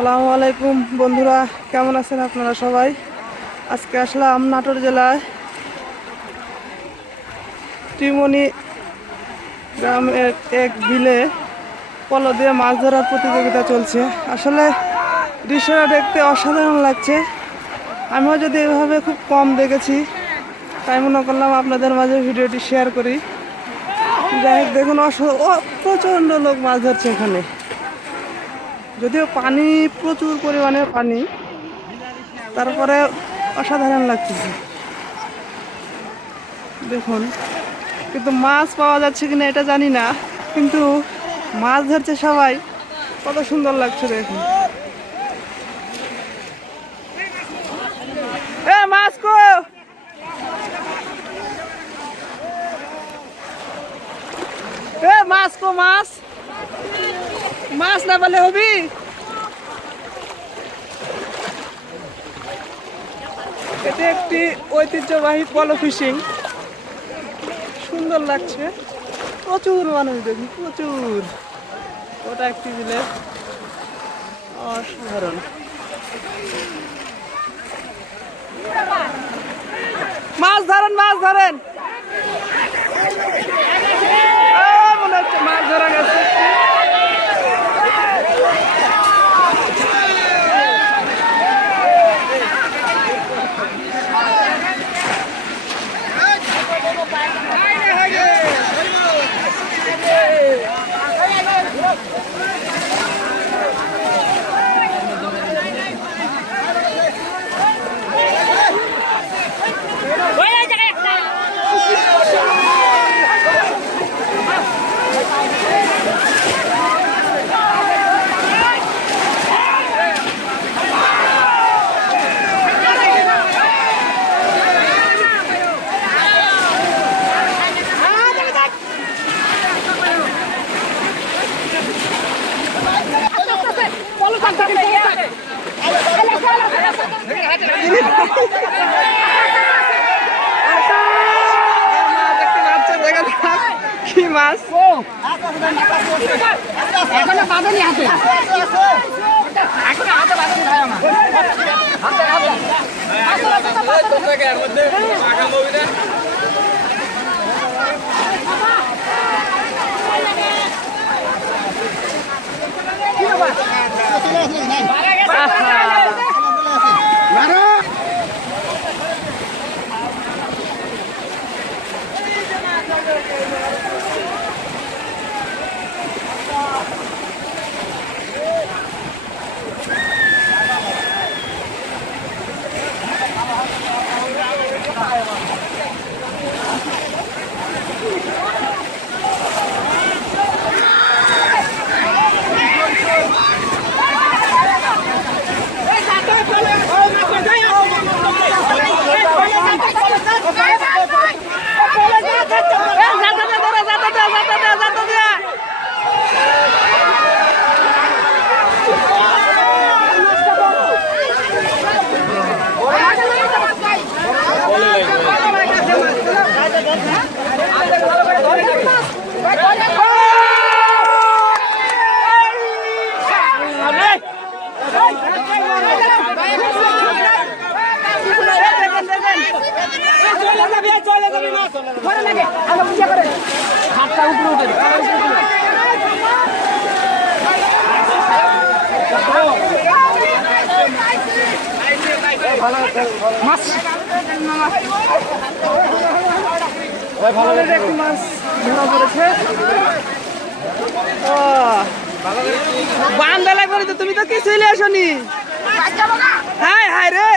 আসসালামু আলাইকুম বন্ধুরা, কেমন আছেন আপনারা সবাই? আজকে আসলাম নাটোর জেলায় টিমনি গ্রামের এক বিলে পলো দিয়ে মাছ ধরার প্রতিযোগিতা চলছে। আসলে দৃশ্যটা দেখতে অসাধারণ লাগছে। আমিও যদি এভাবে খুব কম দেখেছি, তাই মনে করলাম আপনাদের মাঝে ভিডিওটি শেয়ার করি। যাই হোক, দেখুন প্রচণ্ড লোক মাছ ধরছে এখানে। যদিও পানি প্রচুর পরিমাণে পানি, তারপরে অসাধারণ লাগতেছে দেখুন। কিন্তু মাছ পাওয়া যাচ্ছে কিনা এটা জানি না, কিন্তু মাছ ধরছে সবাই, কত সুন্দর লাগছে দেখুন। মাছ কো, মাছ কো, মাছ মাছ না বলে হবি। এটা একটি ঐতিহ্যবাহী পলো ফিশিং, সুন্দর লাগছে। প্রচুর মানুষ দেখুন, প্রচুর। ওটা একটি বিলে অসাধারণ। মাছ ধরেন, মাছ ধরেন। মনে হচ্ছে মাছ ধরা গেছে। কি মাছ? এখনো বাঁধেনি হাতে। মাছ ধরা পড়েছে। বান্দালা করে তো তুমি তো কিছুই আসনি। হায় হায় রে।